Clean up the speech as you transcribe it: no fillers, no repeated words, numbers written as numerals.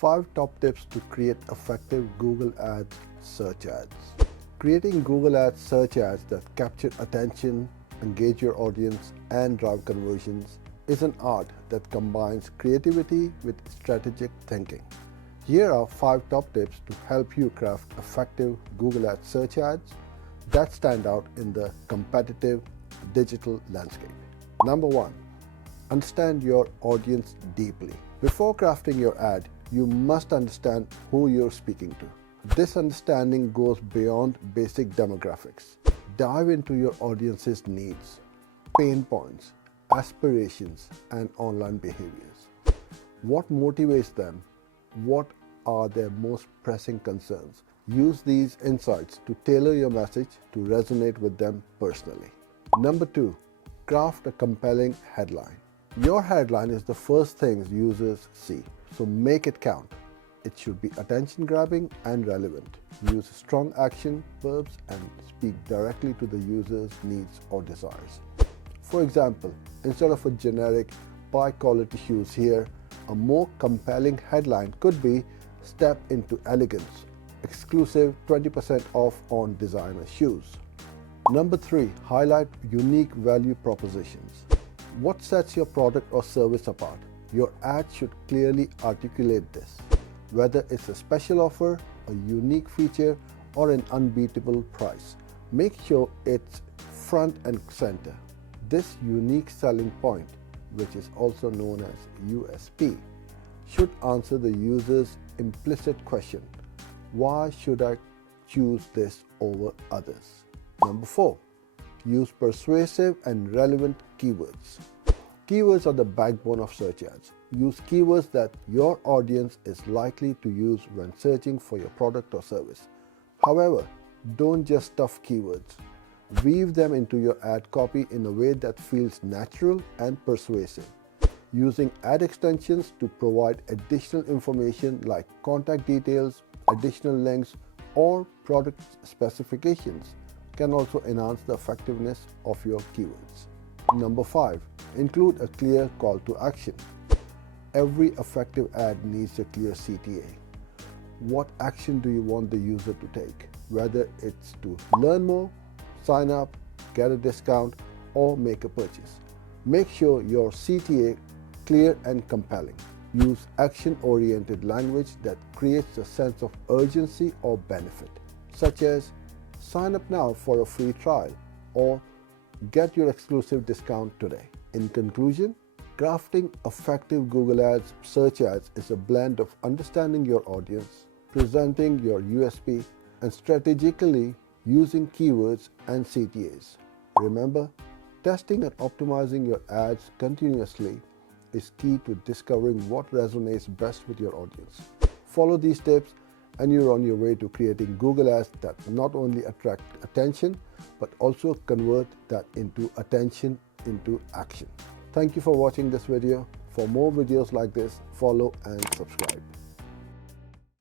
5 top tips to create effective Google Ads search ads. Creating Google Ads search ads that capture attention, engage your audience, and drive conversions is an art that combines creativity with strategic thinking. Here are 5 top tips to help you craft effective Google Ads search ads that stand out in the competitive digital landscape. Number 1. Understand your audience deeply. Before crafting your ad, you must understand who you're speaking to. This understanding goes beyond basic demographics. Dive into your audience's needs, pain points, aspirations, and online behaviors. What motivates them? What are their most pressing concerns? Use these insights to tailor your message to resonate with them personally. Number 2. Craft a compelling headline. Your headline is the first thing users see, so make it count. It should be attention-grabbing and relevant. Use strong action verbs and speak directly to the user's needs or desires. For example, instead of a generic "buy quality shoes here," a more compelling headline could be "Step into elegance. Exclusive 20% off on designer shoes." Number 3. Highlight unique value propositions. What sets your product or service apart? Your ad should clearly articulate this. Whether it's a special offer, a unique feature, or an unbeatable price, make sure it's front and center. This unique selling point, which is also known as USP, should answer the user's implicit question, why should I choose this over others? Number 4. Use persuasive and relevant keywords. Keywords are the backbone of search ads. Use keywords that your audience is likely to use when searching for your product or service. However, don't just stuff keywords. Weave them into your ad copy in a way that feels natural and persuasive. Using ad extensions to provide additional information like contact details, additional links, or product specifications can also enhance the effectiveness of your keywords. Number 5. Include a clear call to action. Every effective ad needs a clear CTA. What action do you want the user to take? Whether it's to learn more, sign up, get a discount, or make a purchase. Make sure your CTA clear and compelling. Use action-oriented language that creates a sense of urgency or benefit, such as "sign up now for a free trial" or "get your exclusive discount today." In conclusion, crafting effective Google Ads search ads is a blend of understanding your audience, presenting your USP, and strategically using keywords and CTAs. Remember, testing and optimizing your ads continuously is key to discovering what resonates best with your audience. Follow these tips and you're on your way to creating Google Ads that not only attract attention, but also convert that into attention into action. Thank you for watching this video. For more videos like this, follow and subscribe.